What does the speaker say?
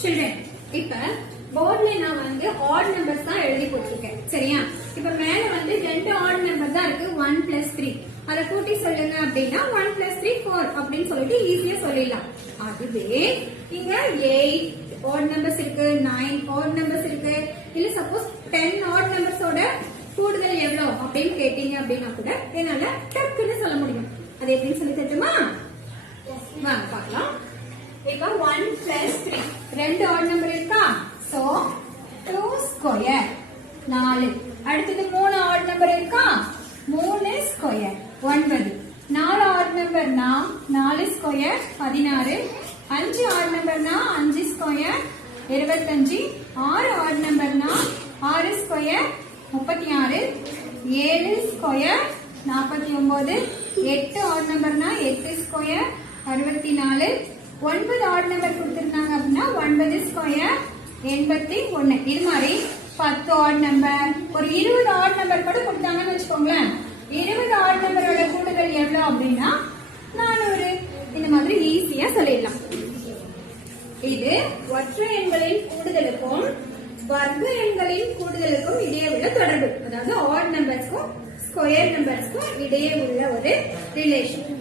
Children, இப்ப போர்ட்ல நான் வந்து ஆட் நம்பர்ஸ் தான் எழுதி போட்டிருக்கேன். சரியா? இப்ப மேல வந்து ரெண்டு ஆட் நம்பர் தான் இருக்கு, 1 plus 3. அதை கூட்டி சொல்லுங்க அப்படின்னா 1 plus 3 4 அப்படின்னு சொல்லிட்டு ஈஸியா சொல்லிடலாம். அதுவே இங்க 8 ஆட் நம்பர்ஸ் இருக்கு, 9 ஆட் நம்பர்ஸ் இருக்கு, இல்ல சப்போஸ் 10 ஆட் நம்பர்ஸோட கூடுதல் எவ்வளவு அப்படின்னு கேட்டீங்க அப்படின்னா கூட என்னால டக்குன்னு சொல்ல முடியும். அது எப்படின்னு சொல்லி தட்டுமா? வாங்க பார்க்கலாம். இப்ப 1 plus 3 ரெண்டு ஆட் நம்பர் இருக்கா? So 2 square 4. அடுத்தது 3 ஆட் நம்பர் இருக்கா? 3 ஸ்கொயர் 9. 4 ஆட் நம்பர்னா 4 ஸ்கொயர் 16. 5 ஆட் நம்பர்னா 5 ஸ்கொயர் 25. 6 ஆட் நம்பர்னா 6 ஸ்கொயர் 36. 7 ஸ்கொயர் 49. 8 ஆட் நம்பர்னா 8 ஸ்கொயர் 64. 9 ஆட் நம்பர் கொடுத்திருக்காங்க அப்படின்னா 9 ஸ்கொயர் 81. இது மாதிரி 10 ஆட் நம்பர், ஒரு 20 ஆட் நம்பர் கூட கொடுத்தாங்கன்னு வச்சுக்கோங்களேன். 20 ஆட் நம்பரோட கூடுதல் எவ்வளவு அப்படின்னா 400. இந்த மாதிரி ஈஸியா சொல்லிடலாம். இது ஒற்றை எண்களின் கூடுதலுக்கும் வர்க்க எண்களின் கூடுதலுக்கும் இடையே உள்ள தொடர்பு, அதாவது ஆட் நம்பர்ஸ்க்கும் ஸ்கொயர் நம்பர்ஸ்க்கும் இடையே உள்ள ஒரு ரிலேஷன்.